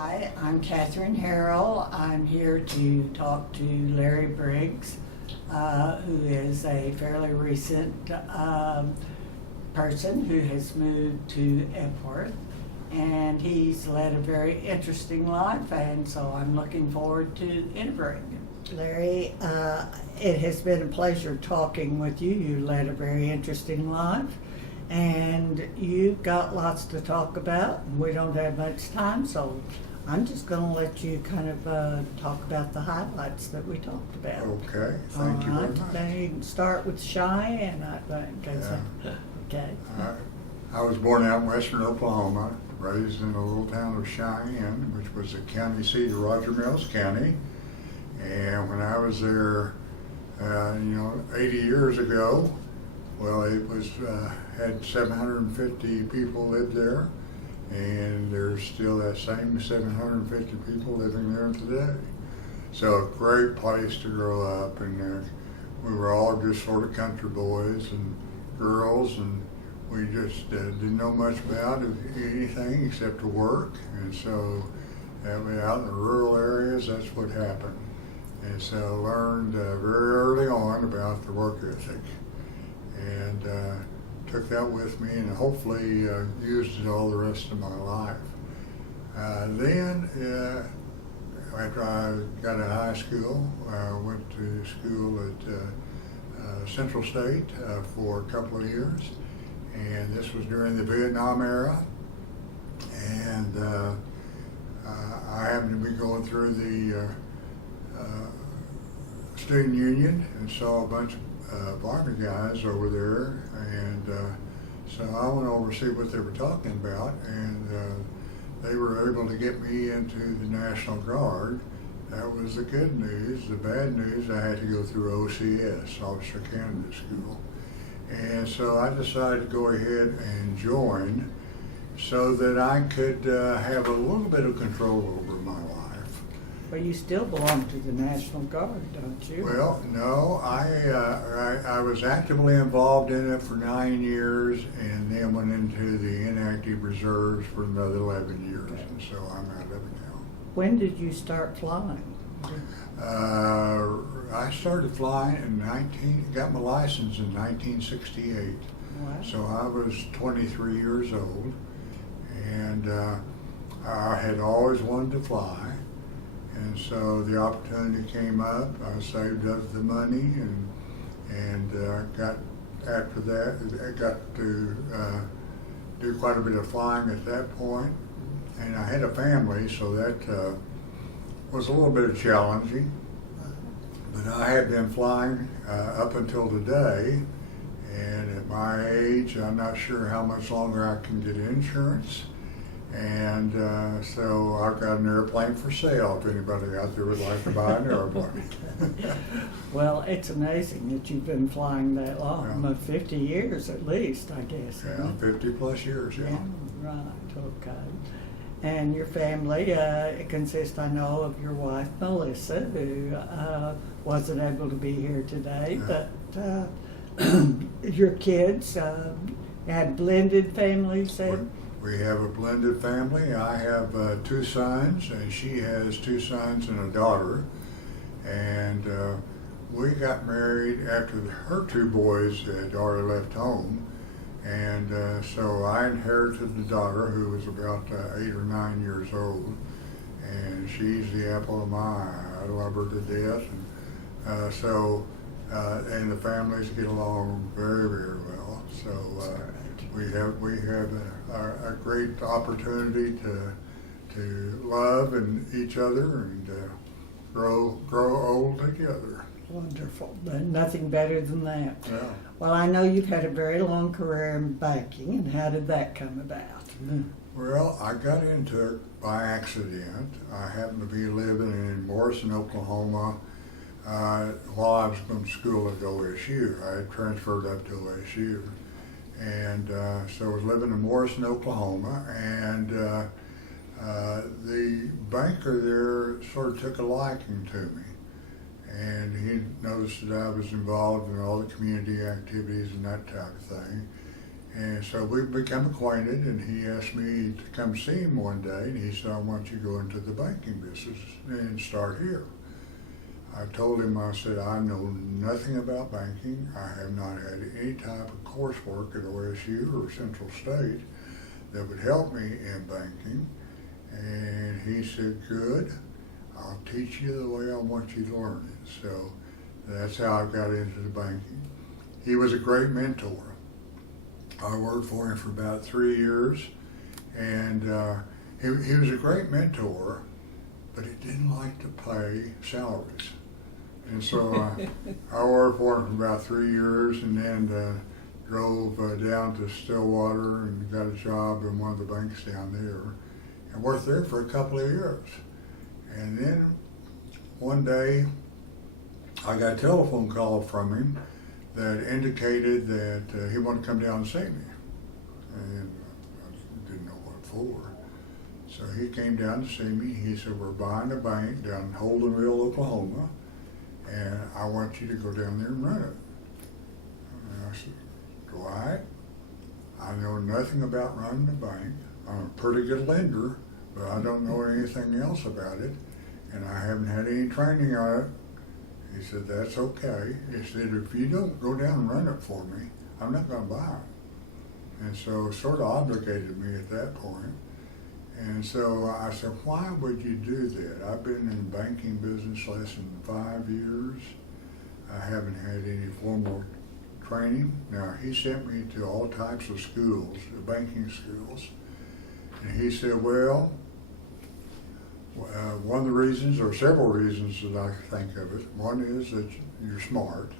Hi, I'm Catherine Harrell. I'm here to talk to Larry Briggs, who is a fairly recent person who has moved to Epworth. And he's led a very interesting life, and so I'm looking forward to interviewing him. Larry, it has been a pleasure talking with you. You led a very interesting life, and you've got lots to talk about. We don't have much time, so I'm just going to let you kind of talk about the highlights that we talked about. Okay, thank you very much. Then you can start with Cheyenne, I think. Yeah. Okay. I was born out in western Oklahoma, raised in a little town of Cheyenne, which was the county seat of Roger Mills County. And when I was there, 80 years ago, well, it was had 750 people lived there, and there's still that same 750 people living there today. So a great place to grow up, and we were all just sort of country boys and girls, and we just didn't know much about anything except to work. And so out in the rural areas, that's what happened. And so I learned very early on about the work ethic, and took that with me, and hopefully used it all the rest of my life. Then, after I got out of high school, I went to school at Central State for a couple of years, and this was during the Vietnam era, and I happened to be going through the student union and saw a bunch of Army guys over there, and so I went over to see what they were talking about, and they were able to get me into the National Guard. That was the good news. The bad news, I had to go through OCS, Officer Candidate School. And so I decided to go ahead and join so that I could have a little bit of control over my life. Well, you still belong to the National Guard, don't you? Well, no, I was actively involved in it for 9 years, and then went into the inactive reserves for another 11 years, Okay. and so I'm out of it now. When did you start flying? I started flying got my license in 1968. Wow. So I was 23 years old, and I had always wanted to fly. And so the opportunity came up. I saved up the money, and got after that. I got to do quite a bit of flying at that point. And I had a family, so that was a little bit challenging. But I had been flying up until today, and at my age, I'm not sure how much longer I can get insurance. And so I've got an airplane for sale if anybody out there would like to buy an airplane. Well, it's amazing that you've been flying that long, Yeah. 50 years at least, I guess. Yeah, 50 plus years, yeah. Right, okay. And your family, it consists, I know, of your wife, Melissa, who wasn't able to be here today, but your kids had blended families, said? We have a blended family. I have 2 sons, and she has 2 sons and a daughter. And we got married after her 2 boys had already left home. And so I inherited the daughter, who was about 8 or 9 years old. And she's the apple of my eye. I love her to death. And and the families get along very, very well. So we have a great opportunity to love each other and grow old together. Wonderful, but nothing better than that. Yeah. Well, I know you've had a very long career in banking, and how did that come about? Well, I got into it by accident. I happened to be living in Morrison, Oklahoma, while I was going to school at OSU. I had transferred up to OSU. And so I was living in Morrison, Oklahoma, and the banker there sort of took a liking to me. And he noticed that I was involved in all the community activities and that type of thing. And so we become acquainted, and he asked me to come see him one day, and he said, I want you to go into the banking business and start here. I told him, I said, I know nothing about banking. I have not had any type of coursework at OSU or Central State that would help me in banking. And he said, good, I'll teach you the way I want you to learn it. So that's how I got into the banking. He was a great mentor. I worked for him for about 3 years, and he was a great mentor, but he didn't like to pay salaries. And so I worked for him for about 3 years, and then drove down to Stillwater and got a job in one of the banks down there, and worked there for a couple of years. And then one day I got a telephone call from him that indicated that he wanted to come down and see me. And I didn't know what for. So he came down to see me. He said, we're buying a bank down in Holdenville, Oklahoma, and I want you to go down there and run it. And I said, Dwight, I know nothing about running a bank. I'm a pretty good lender, but I don't know anything else about it, and I haven't had any training on it. He said, that's okay. He said, if you don't go down and run it for me, I'm not going to buy it. And so it sort of obligated me at that point. And so I said, why would you do that? I've been in the banking business less than 5 years. I haven't had any formal training. Now, he sent me to all types of schools, banking schools. And he said, well, one of the reasons, or several reasons that I think of it, one is that you're smart.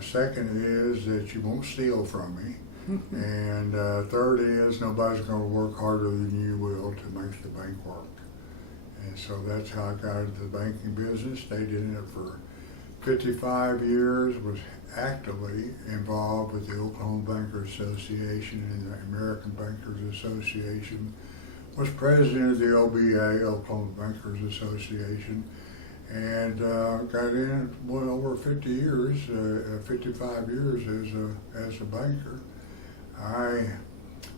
Second is that you won't steal from me. And third is nobody's going to work harder than you will to make the bank work. And so that's how I got into the banking business. Stayed in it for 55 years, was actively involved with the Oklahoma Bankers Association and the American Bankers Association. Was president of the OBA, Oklahoma Bankers Association, and got in well over 50 years, 55 years as a banker.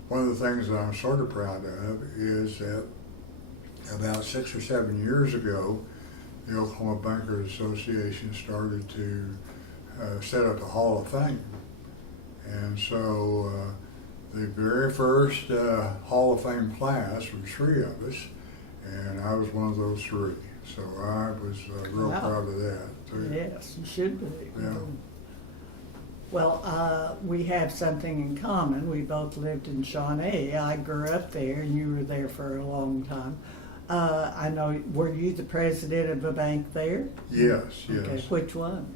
One of the things that I'm sort of proud of is that about 6 or 7 years ago, the Oklahoma Bankers Association started to set up a Hall of Fame, and so the very first Hall of Fame class was 3 of us, and I was one of those 3. So I was real proud of that, too. Yes, you should be. Yeah. Well, we have something in common. We both lived in Shawnee. I grew up there, and you were there for a long time. I know, were you the president of a bank there? Yes, yes. Okay, which one?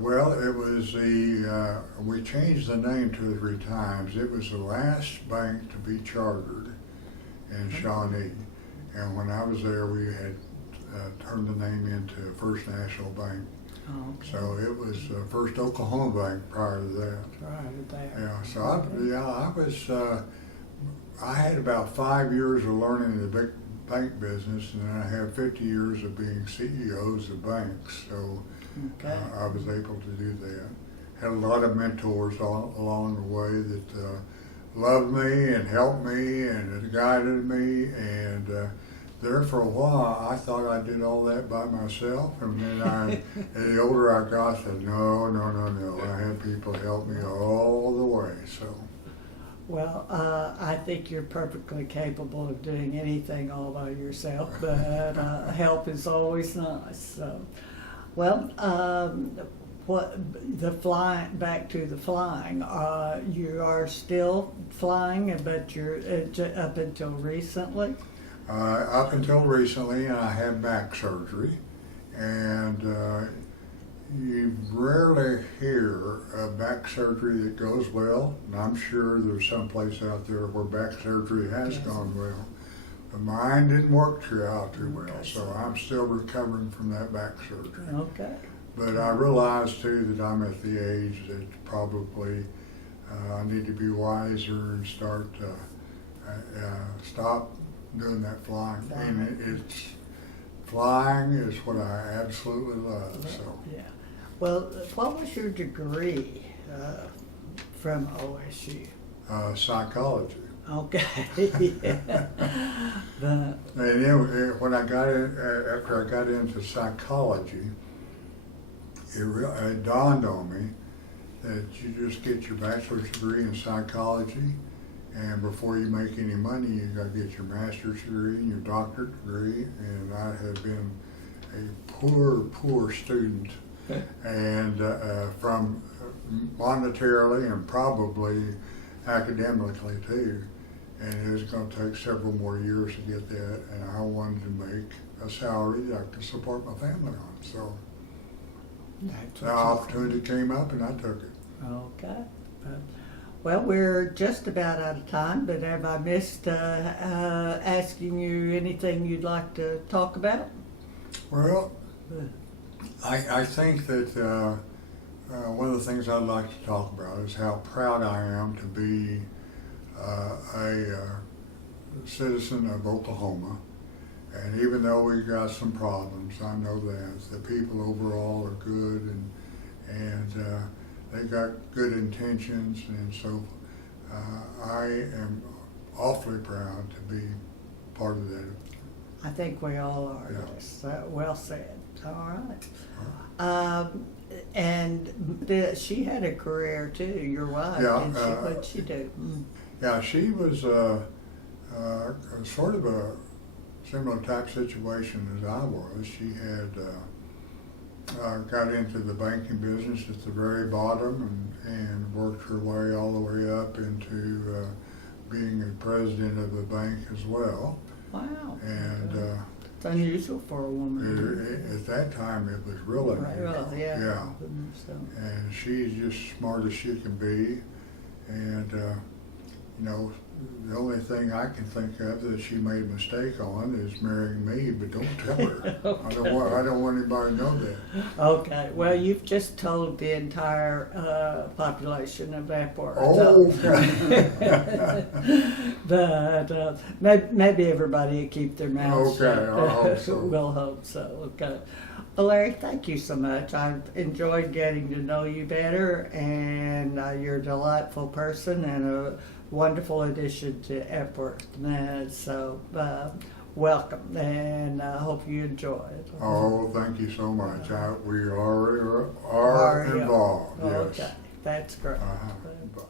Well, it was we changed the name 2 or 3 times. It was the last bank to be chartered in Shawnee. And when I was there, we had turned the name into First National Bank. Oh, okay. So it was First Oklahoma Bank prior to that. Prior to that. Yeah, so I had about 5 years of learning the big bank business, and then I had 50 years of being CEOs of banks, so Okay. I was able to do that. Had a lot of mentors along the way that loved me and helped me and guided me, and there for a while I thought I did all that by myself, and then the older I got, I said, no, I had people help me all the way, so. Well, I think you're perfectly capable of doing anything all by yourself, but help is always nice. So, well, back to the flying. You are still flying, but you're up until recently. Up until recently, I had back surgery, and you rarely hear a back surgery that goes well, and I'm sure there's some place out there where back surgery has gone well, but mine didn't work out too well, so I'm still recovering from that back surgery. Okay. But I realize too that I'm at the age that probably I need to be wiser and start stop doing that flying. And flying is what I absolutely love. So. Yeah. Well, what was your degree from OSU? psychology. Okay. Yeah. The, And then when I got in, after I got into psychology, it dawned on me that you just get your bachelor's degree in psychology, and before you make any money, you got to get your master's degree and your doctorate degree. And I had been a poor student, and from monetarily and probably academically too. And it was going to take several more years to get that, and I wanted to make a salary that I could support my family on. So the opportunity came up, and I took it. okay. Well, we're just about out of time, but have I missed asking you anything you'd like to talk about? Well, I think that one of the things I'd like to talk about is how proud I am to be a citizen of Oklahoma. And even though we got some problems, I know that the people overall are good, and they got good intentions, and so I am awfully proud to be part of that. I think we all are. Yeah. Yes. Well said. All right. And she had a career too, your wife, Yeah, didn't she? What'd she do? Yeah, she was sort of a similar type situation as I was. She had got into the banking business at the very bottom and worked her way all the way up into being a president of the bank as well. Wow. And it's unusual for a woman. at that time, it was really unusual. Well, yeah. Yeah. So. And she's just smart as she can be. And, you know, the only thing I can think of that she made a mistake on is marrying me, but don't tell her. Okay. I don't want anybody to know that. Okay. Well, you've just told the entire population of Epworth. Oh, But maybe everybody will keep their mouths shut. Okay, I hope so. We'll hope so. Okay. Well, Larry, thank you so much. I've enjoyed getting to know you better, and you're a delightful person and a wonderful addition to Epworth. So welcome, and I hope you enjoy it. oh, thank you so much. We already are involved. Yes. Okay, that's great. Bye.